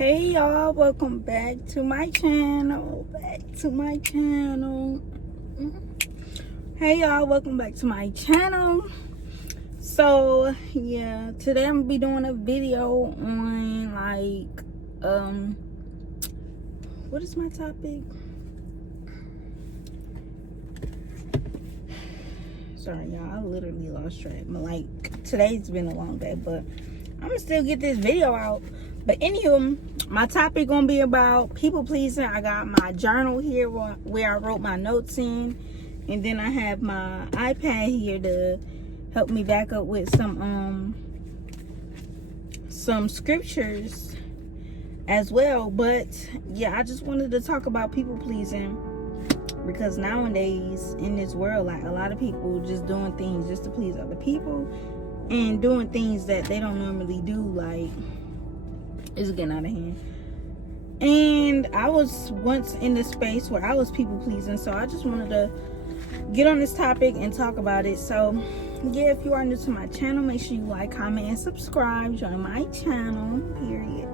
Hey y'all, welcome back to my channel. Hey y'all, welcome back to my channel. So yeah, today I'm gonna be doing a video on what is my topic? Sorry y'all, I literally lost track. But today's been a long day, but I'm gonna still get this video out. But anywho, my topic gonna be about people pleasing. I got my journal here where I wrote my notes in, and then I have my iPad here to help me back up with some scriptures as well. But yeah, I just wanted to talk about people pleasing, because nowadays in this world, like, a lot of people just doing things just to please other people and doing things that they don't normally do. Like, it's getting out of hand. And I was once in this space where I was people pleasing, so I just wanted to get on this topic and talk about it. So yeah, if you are new to my channel, make sure you like, comment, and subscribe. Join my channel, period.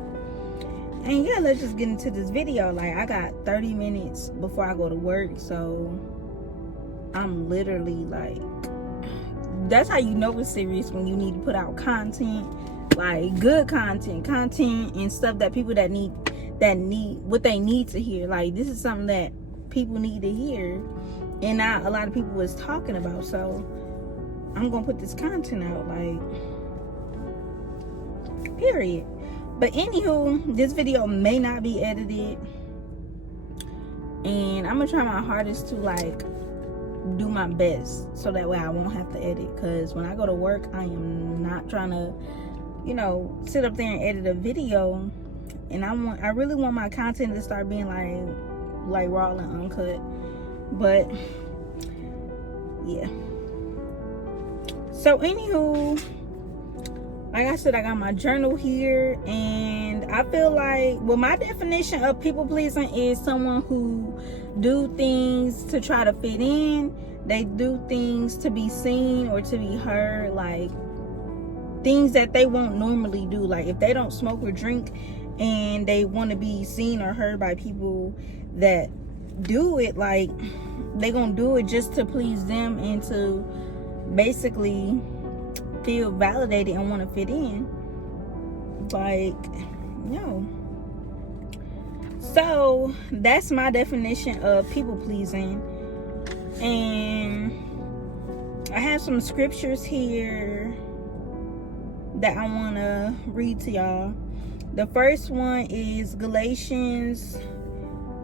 And yeah, let's just get into this video. Like, I got 30 minutes before I go to work, so I'm literally like, that's how you know it's serious, when you need to put out content, like good content and stuff that people that need what they need to hear. Like, this is something that people need to hear and not a lot of people was talking about. So I'm gonna put this content out, like, period. But anywho, this video may not be edited, and I'm gonna try my hardest to like do my best so that way I won't have to edit, because when I go to work, I am not trying to, you know, sit up there and edit a video. And I really want my content to start being like raw and uncut. But yeah, so anywho, like I said, I got my journal here, and I feel like, well, my definition of people pleasing is someone who do things to try to fit in. They do things to be seen or to be heard, like things that they won't normally do. Like, if they don't smoke or drink and they want to be seen or heard by people that do it, like, they gonna do it just to please them and to basically feel validated and want to fit in. Like, no. So that's my definition of people pleasing. And I have some scriptures here that I want to read to y'all. The first one is Galatians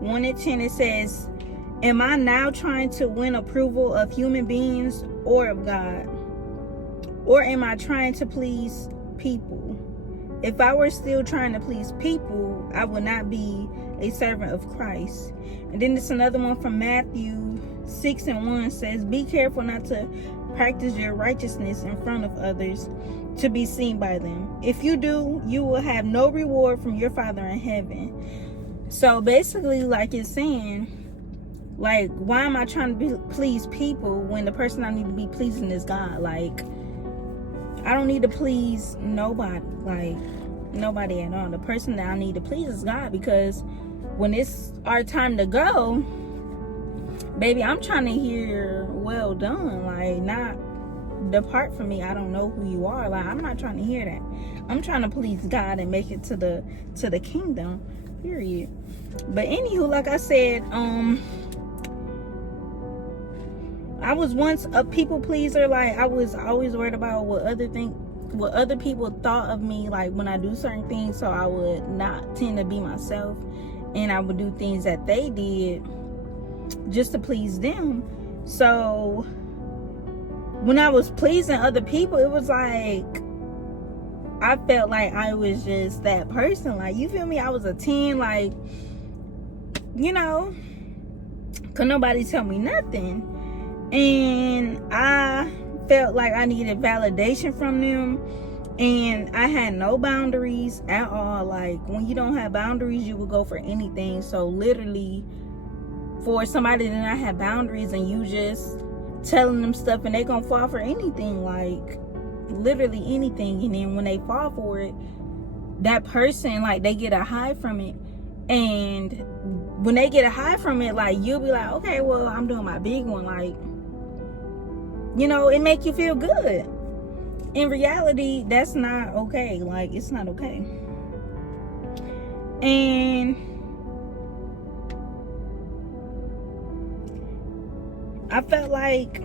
1:10. It says, "Am I now trying to win approval of human beings or of God? Or am I trying to please people? If I were still trying to please people, I would not be a servant of Christ." And then there's another one from Matthew 6:1 says, "Be careful not to practice your righteousness in front of others to be seen by them. If you do, you will have no reward from your Father in heaven." So basically, like, it's saying, like, why am I trying to please people when the person I need to be pleasing is God? Like, I don't need to please nobody, like, nobody at all. The person that I need to please is God, because when it's our time to go, baby, I'm trying to hear, "Well done," like, not "Depart from me, I don't know who you are." Like, I'm not trying to hear that. I'm trying to please God and make it to the kingdom, period. But anywho, like I said, I was once a people pleaser. Like, I was always worried about what other people thought of me, like, when I do certain things. So I would not tend to be myself, and I would do things that they did just to please them. So when I was pleasing other people, it was like, I felt like I was just that person. Like, you feel me? I was a 10, like, you know, could nobody tell me nothing. And I felt like I needed validation from them, and I had no boundaries at all. Like, when you don't have boundaries, you will go for anything. So literally, for somebody to not have boundaries and you just telling them stuff, and they gonna fall for anything, like literally anything. And then when they fall for it, that person, like, they get a high from it. And when they get a high from it, like, you'll be like, okay, well, I'm doing my big one. Like, you know, it make you feel good. In reality, that's not okay. Like, it's not okay. And I felt like,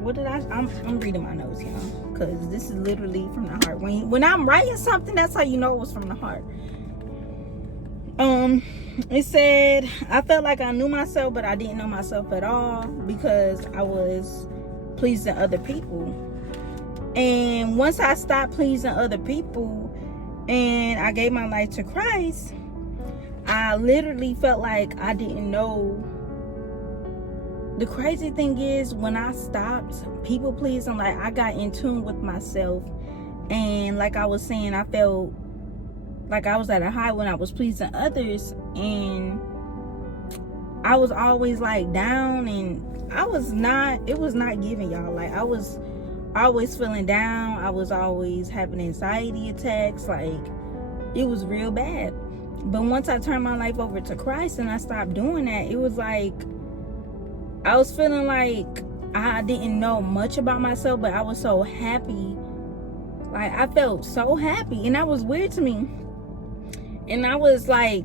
what did I'm reading my notes, y'all, because this is literally from the heart. When I'm writing something, that's how you know it was from the heart. It said, I felt like I knew myself, but I didn't know myself at all because I was pleasing other people. And once I stopped pleasing other people and I gave my life to Christ, I literally felt like I didn't know. The crazy thing is, when I stopped people pleasing, like, I got in tune with myself. And like I was saying, I felt like I was at a high when I was pleasing others, and I was always like down, and it was not giving, y'all. Like, I was always feeling down. I was always having anxiety attacks. Like, it was real bad. But once I turned my life over to Christ and I stopped doing that, it was like I was feeling like I didn't know much about myself, but I was so happy. Like, I felt so happy, and that was weird to me. And I was like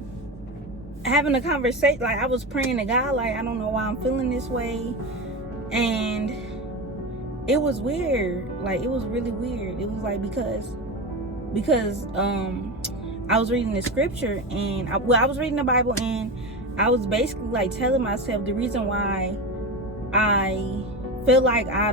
having a conversation, like, I was praying to God, like, I don't know why I'm feeling this way. And it was weird. Like, it was really weird. It was like, because I was reading the scripture, and I was reading the Bible, and I was basically like telling myself the reason why I feel like I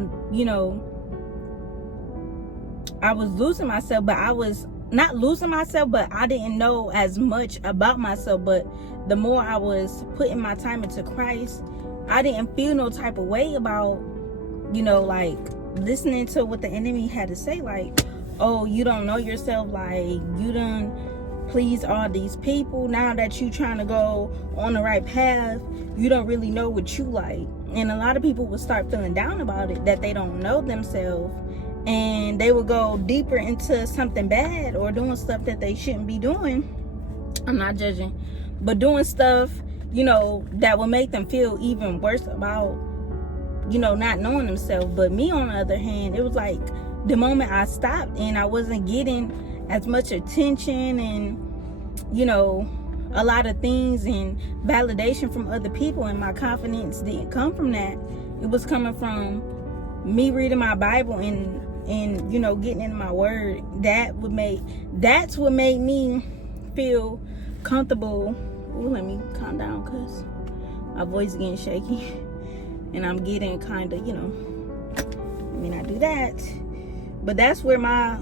was losing myself, but I was not losing myself, but I didn't know as much about myself. But the more I was putting my time into Christ, I didn't feel no type of way about, like, listening to what the enemy had to say. Like, oh, you don't know yourself. Like, you done please all these people. Now that you trying to go on the right path, you don't really know what you like. And a lot of people will start feeling down about it, that they don't know themselves. And they will go deeper into something bad or doing stuff that they shouldn't be doing. I'm not judging, but doing stuff, that will make them feel even worse about, not knowing themselves. But me, on the other hand, it was like the moment I stopped and I wasn't getting as much attention and, a lot of things and validation from other people, and my confidence didn't come from that. It was coming from me reading my Bible and getting in my word. That's what made me feel comfortable. Ooh, let me calm down, because my voice is getting shaky and I'm getting kind of, let me not do that. But that's where my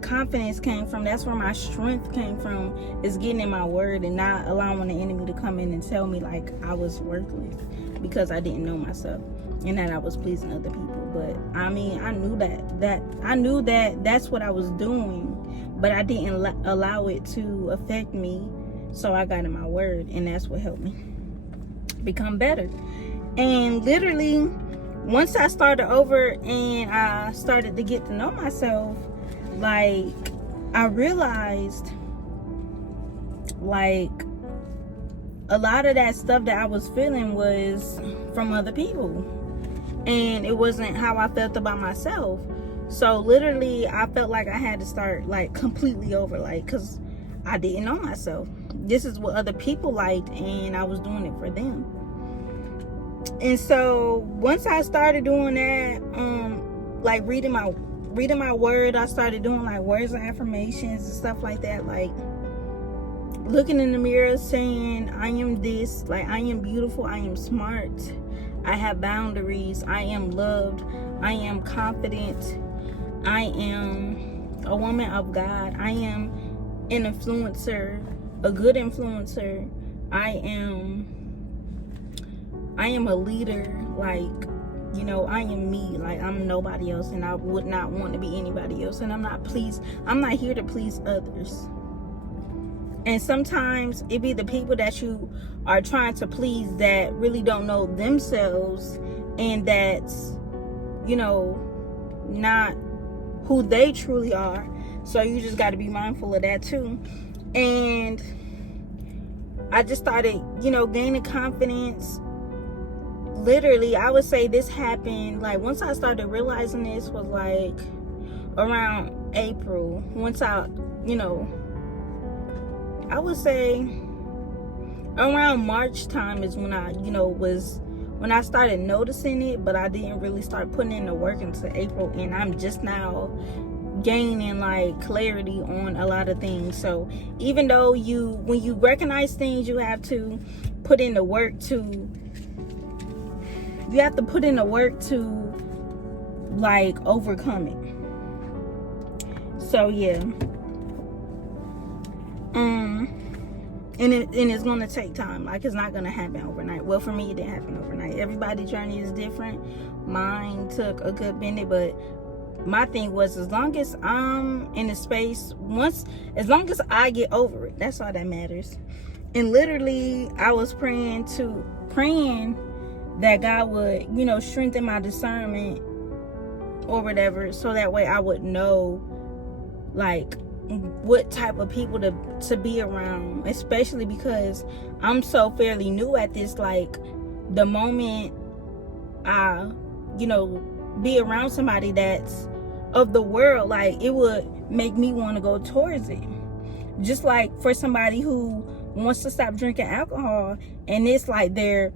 confidence came from. That's where my strength came from, is getting in my word and not allowing the enemy to come in and tell me like I was worthless because I didn't know myself and that I was pleasing other people. But I mean, I knew that that's what I was doing, but I didn't allow it to affect me. So I got in my word, and that's what helped me become better. And literally, once I started over and I started to get to know myself, like, I realized, like, a lot of that stuff that I was feeling was from other people, and it wasn't how I felt about myself. So literally, I felt like I had to start, like, completely over, like, because I didn't know myself. This is what other people liked, and I was doing it for them. And so once I started doing that, like reading my word, I started doing like words of affirmations and stuff like that, like looking in the mirror saying, I am this, like, I am beautiful, I am smart, I have boundaries, I am loved, I am confident, I am a woman of God, I am an influencer, a good influencer, I am a leader, like, I am me, like, I'm nobody else, and I would not want to be anybody else, and I'm not here to please others. And sometimes it be the people that you are trying to please that really don't know themselves, and that's, not who they truly are. So you just got to be mindful of that too. And I just started, gaining confidence. Literally, I would say this happened, like, once I started realizing this was like around April. Once I would say around March time is when I, when I started noticing it, but I didn't really start putting in the work until April, and I'm just now gaining like clarity on a lot of things. So even though when you recognize things, you have to put in the work to like overcome it. So yeah. And it's going to take time. Like, it's not going to happen overnight. Well, for me, it didn't happen overnight. Everybody's journey is different. Mine took a good minute, but my thing was, as long as I'm in a space, as long as I get over it, that's all that matters. And literally, I was praying that God would, strengthen my discernment or whatever, so that way I would know, like, what type of people to be around, especially because I'm so fairly new at this. Like, the moment I be around somebody that's of the world, like, it would make me want to go towards it. Just like for somebody who wants to stop drinking alcohol, and it's like their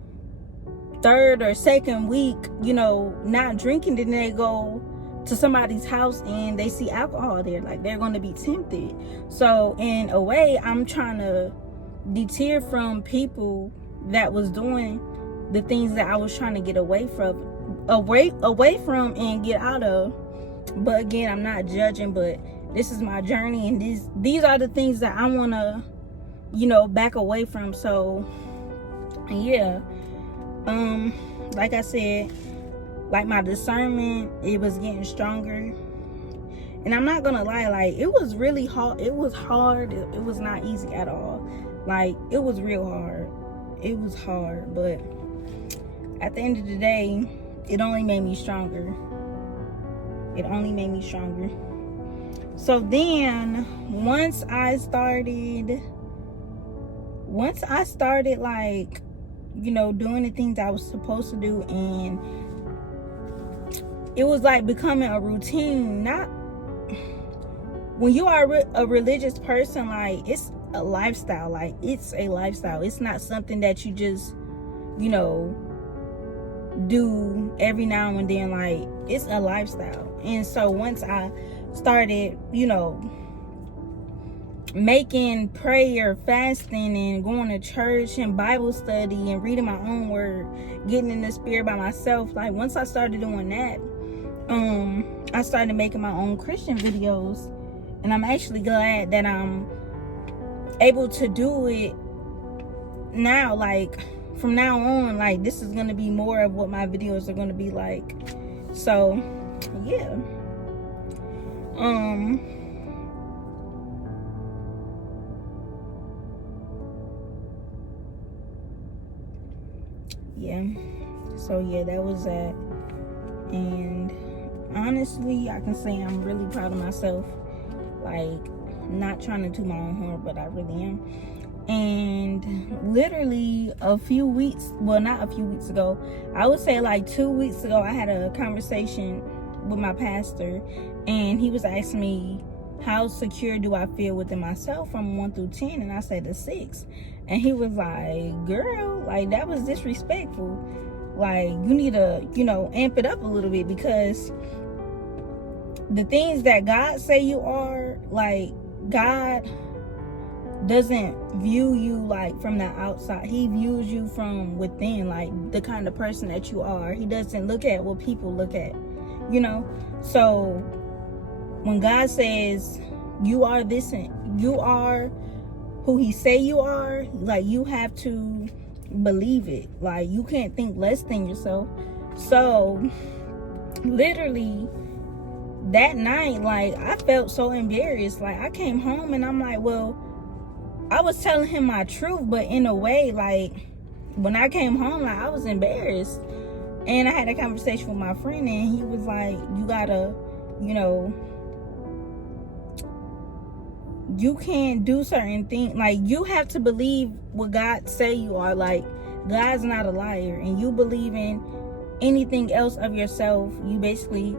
third or second week not drinking, then they go to somebody's house and they see alcohol there, like, they're going to be tempted. So in a way, I'm trying to deter from people that was doing the things that I was trying to get away from and get out of. But again, I'm not judging, but this is my journey, and these are the things that I want to back away from. So yeah, like I said, like, my discernment, it was getting stronger. And I'm not gonna lie, like, it was really hard. It was hard. It was not easy at all. Like, it was real hard. It was hard, but at the end of the day, it only made me stronger. It only made me stronger. So then, once I started like, doing the things I was supposed to do, and it was like becoming a routine. Not when you are a religious person, like, it's a lifestyle. Like, it's a lifestyle. It's not something that you just do every now and then. Like, it's a lifestyle. And so once I started making prayer, fasting, and going to church and Bible study and reading my own word, getting in the spirit by myself, like, once I started doing that, I started making my own Christian videos. And I'm actually glad that I'm able to do it now. Like, from now on, like, this is going to be more of what my videos are going to be like. So yeah. Yeah, so yeah, that was that. And honestly, I can say I'm really proud of myself. Like, not trying to toot my own horn, but I really am. And literally not a few weeks ago, I would say like 2 weeks ago, I had a conversation with my pastor, and he was asking me, how secure do I feel within myself from 1 through 10? And I said a 6. And he was like, girl, like, that was disrespectful. Like, you need to, amp it up a little bit, because the things that God say you are, like, God doesn't view you like from the outside. He views you from within, like, the kind of person that you are. He doesn't look at what people look at, So when God says you are this and you are who he say you are, like, you have to believe it. Like, you can't think less than yourself. So literally that night, like, I felt so embarrassed. Like, I came home and I'm like, well, I was telling him my truth, but in a way, like, when I came home, like, I was embarrassed. And I had a conversation with my friend, and he was like, you gotta, you can't do certain things. Like, you have to believe what God say you are. Like, God's not a liar, and you believe in anything else of yourself, you basically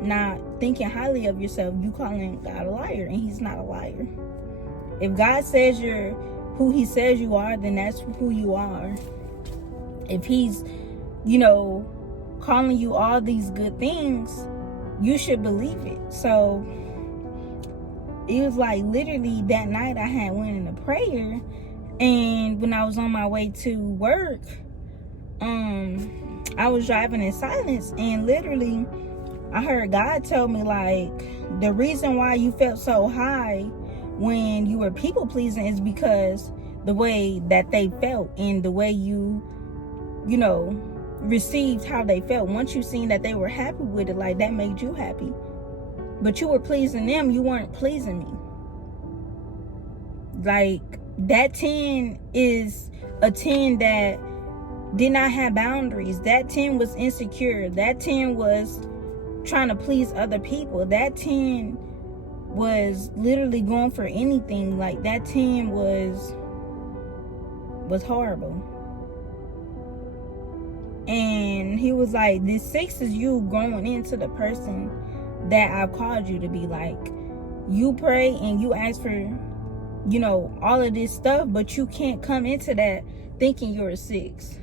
not thinking highly of yourself. You calling God a liar, and he's not a liar. If God says you're who he says you are, then that's who you are. If he's, calling you all these good things, you should believe it. So it was like literally that night I had went into prayer, and when I was on my way to work, I was driving in silence, and literally I heard God tell me, like, the reason why you felt so high when you were people pleasing is because the way that they felt, and the way you received how they felt. Once you seen that they were happy with it, like, that made you happy. But you were pleasing them, you weren't pleasing me. Like, that 10 is a 10 that did not have boundaries. That 10 was insecure. That 10 was trying to please other people. That 10 was literally going for anything. Like, that 10 was horrible. And he was like, this 6 is you growing into the person that I've called you to be. Like, you pray and you ask for, all of this stuff, but you can't come into that thinking you're a 6.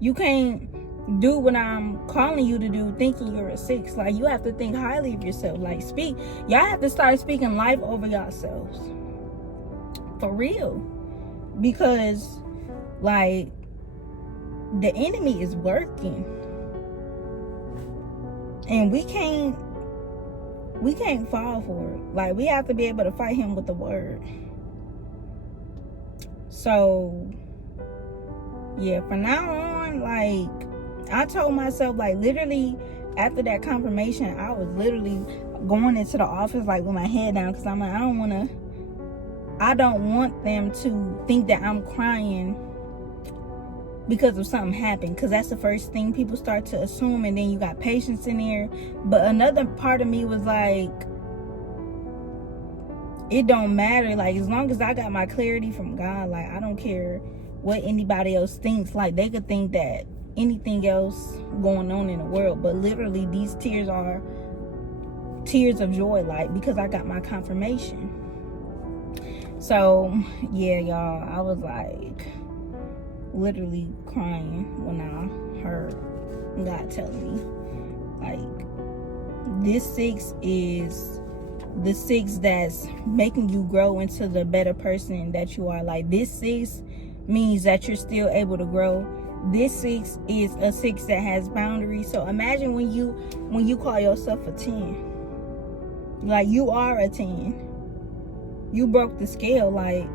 You can't do what I'm calling you to do thinking you're a 6. Like, you have to think highly of yourself. Like, y'all have to start speaking life over yourselves. For real. Because, like, the enemy is working. And we can't fall for it. Like, we have to be able to fight him with the word. So, yeah, from now on, like, I told myself, like, literally after that confirmation, I was literally going into the office, like, with my head down, because I'm like, I don't want them to think that I'm crying because of something happened, because that's the first thing people start to assume, and then you got patience in there. But another part of me was like, it don't matter. Like, as long as I got my clarity from God, like, I don't care what anybody else thinks. Like, they could think that anything else going on in the world, but literally these tears are tears of joy, like, because I got my confirmation. So yeah, y'all, I was like literally crying when I heard God telling me, like, this 6 is the 6 that's making you grow into the better person that you are. Like, this 6 means that you're still able to grow. This 6 is a 6 that has boundaries. So imagine when you call yourself a 10. Like, you are a 10. You broke the scale. Like,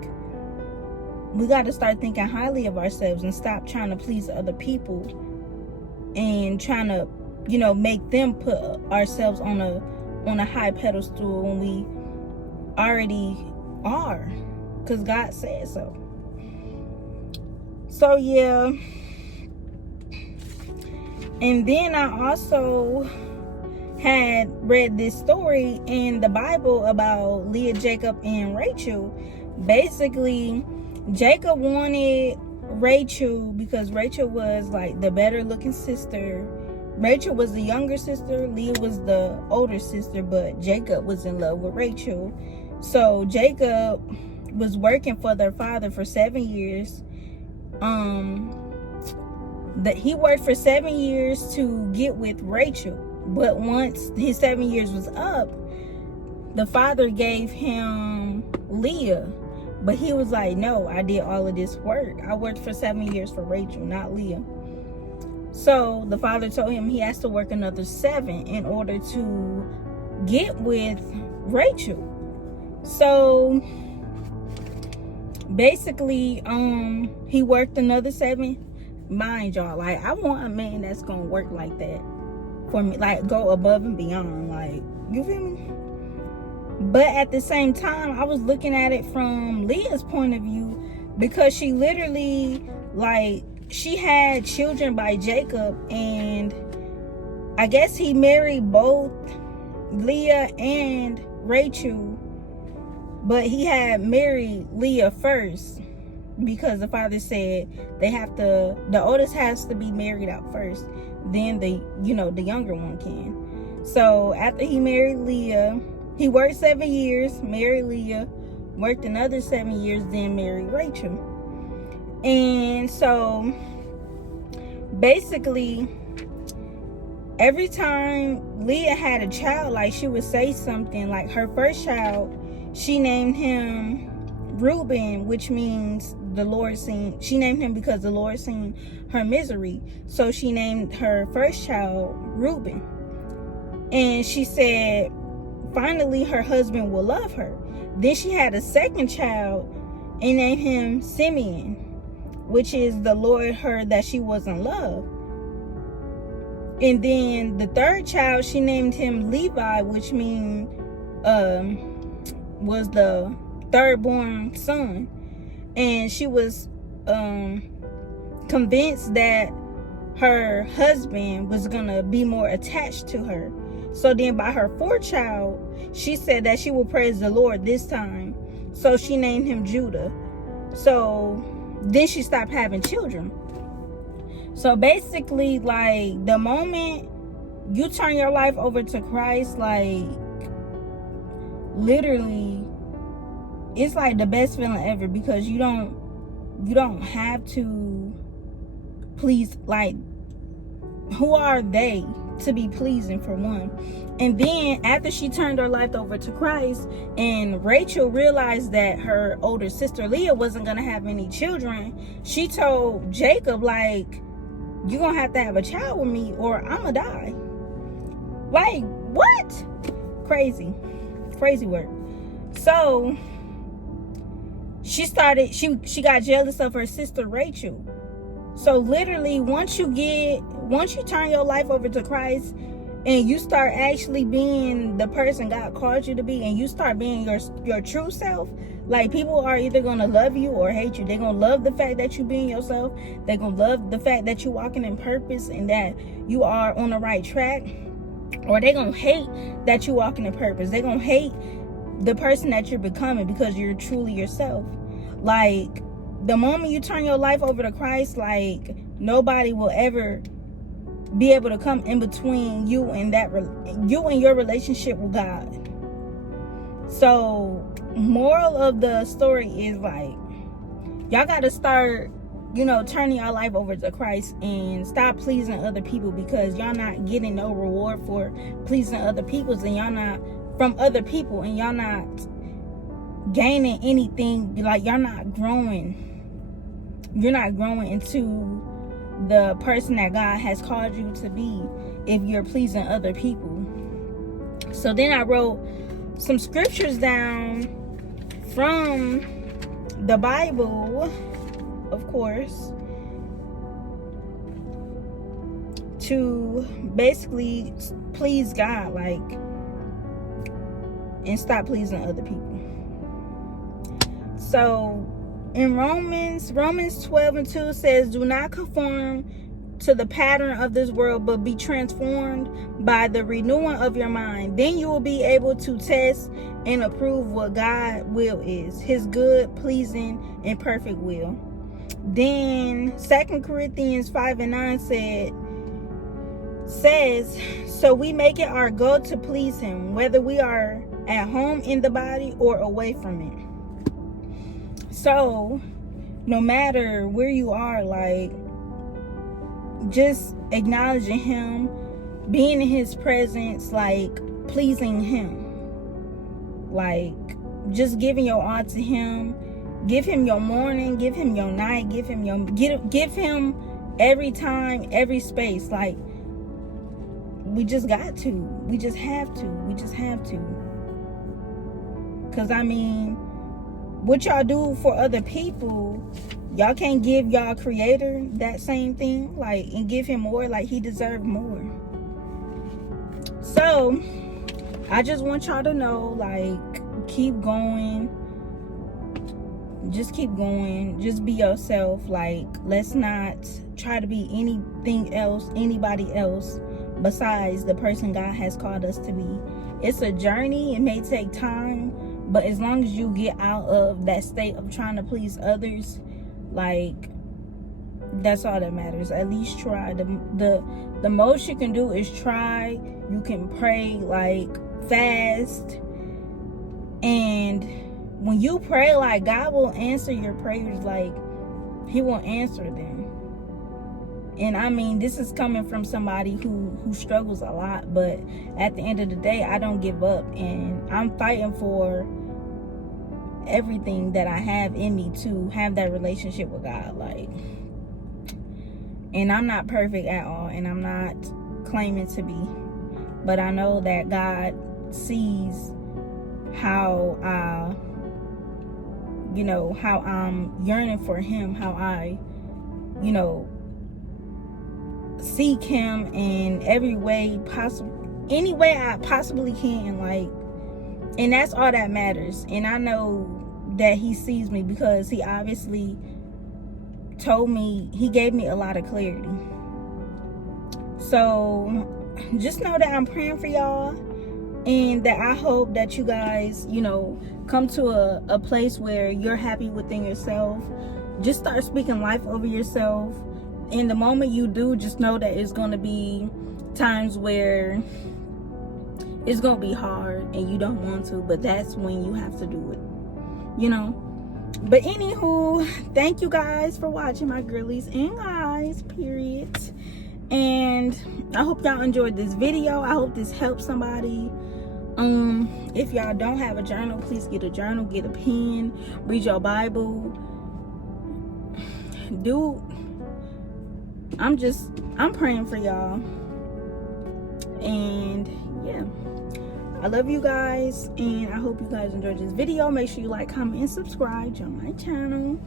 we got to start thinking highly of ourselves and stop trying to please other people and trying to, make them put ourselves on a high pedestal when we already are, because God said so. So yeah. And then I also had read this story in the Bible about Leah, Jacob, and Rachel. Basically, Jacob wanted Rachel because Rachel was like the better looking sister. Rachel was the younger sister, Leah was the older sister, but Jacob was in love with Rachel. So Jacob was working for their father for 7 years. He worked for 7 years to get with Rachel, but once his 7 years was up, the father gave him Leah. But he was like, no, I did all of this work. I worked for 7 years for Rachel, not Leah. So the father told him he has to work another 7 in order to get with Rachel. So basically, he worked another 7. Mind y'all, like, I want a man that's gonna work like that for me, like, go above and beyond, like, you feel me? But at the same time, I was looking at it from Leah's point of view, because she literally, like, she had children by Jacob, and I guess he married both Leah and Rachel But he had married Leah first, because the father said the oldest has to be married out first, then the younger one can. So after he married Leah, he worked 7 years, married Leah, worked another 7 years, then married Rachel. And so basically, every time Leah had a child, like, she would say something like, her first child, she named him Reuben, which means the Lord seen. She named him because the Lord seen her misery. So she named her first child Reuben. And she said, finally, her husband will love her. Then she had a second child and named him Simeon, which is the Lord heard that she wasn't loved. And then the third child, she named him Levi, which means was the third born son. And she was convinced that her husband was gonna be more attached to her. So then by her fourth child, she said that she will praise the Lord this time. So she named him Judah. So then she stopped having children. So basically, like, the moment you turn your life over to Christ, like, literally, it's like the best feeling ever, because you don't have to please, like, who are they to be pleasing, for one? And then after she turned her life over to Christ, and Rachel realized that her older sister Leah wasn't gonna have any children, she told Jacob, like, you're gonna have to have a child with me or I'm gonna die. Like, what? Crazy work. So she got jealous of her sister Rachel. So literally, once you turn your life over to Christ and you start actually being the person God called you to be, and you start being your true self, like, people are either gonna love you or hate you. They're gonna love the fact that you being yourself. They're gonna love the fact that you're walking in purpose and that you are on the right track, or they're gonna hate that you're walking in purpose. They're gonna hate the person that you're becoming because you're truly yourself. Like, the moment you turn your life over to Christ, like, nobody will ever be able to come in between you and your relationship with God. So moral of the story is, like, y'all got to start, turning your life over to Christ and stop pleasing other people, because y'all not getting no reward for pleasing other people, and y'all not from other people, and y'all not gaining anything. Like, you're not growing into the person that God has called you to be if you're pleasing other people. So then I wrote some scriptures down from the Bible, of course, to basically please God, like, and stop pleasing other people. So in Romans 12:2 says, do not conform to the pattern of this world, but be transformed by the renewing of your mind. Then you will be able to test and approve what God's will is, his good, pleasing, and perfect will. Then 2 Corinthians 5:9 says, so we make it our goal to please him, whether we are at home in the body or away from it. So no matter where you are, like, just acknowledging him, being in his presence, like, pleasing him, like, just giving your all to him. Give him your morning, give him your night, give him every time, every space. Like, we just have to. Because, I mean, what y'all do for other people, y'all can't give y'all creator that same thing, like, and give him more. Like, he deserved more. So I just want y'all to know, like, keep going. Just keep going. Just be yourself. Like, let's not try to be anybody else besides the person God has called us to be. It's a journey. It may take time, But as long as you get out of that state of trying to please others, like, that's all that matters. At least try. The most you can do is try. You can pray, like, fast. And when you pray, like, God will answer your prayers. Like, he will answer them. And I mean, this is coming from somebody who struggles a lot, but at the end of the day, I don't give up, and I'm fighting for everything that I have in me to have that relationship with God. Like, and I'm not perfect at all, and I'm not claiming to be, but I know that God sees how how I'm yearning for him, how I, seek him in every way possible, any way I possibly can, like, and that's all that matters. And I know that he sees me, because he obviously told me, he gave me a lot of clarity. So just know that I'm praying for y'all, and that I hope that you guys, come to a place where you're happy within yourself. Just start speaking life over yourself. And the moment you do, just know that it's going to be times where it's going to be hard and you don't want to, but that's when you have to do it, But anywho, thank you guys for watching, my girlies and guys, period. And I hope y'all enjoyed this video. I hope this helps somebody. If y'all don't have a journal, please get a journal, get a pen, read your Bible. I'm praying for y'all. And yeah, I love you guys, and I hope you guys enjoyed this video. Make sure you like, comment, and subscribe. Join my channel,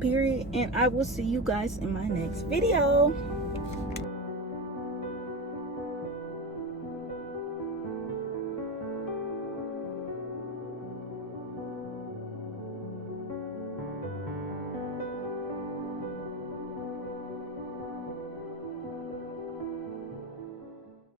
period. And I will see you guys in my next video.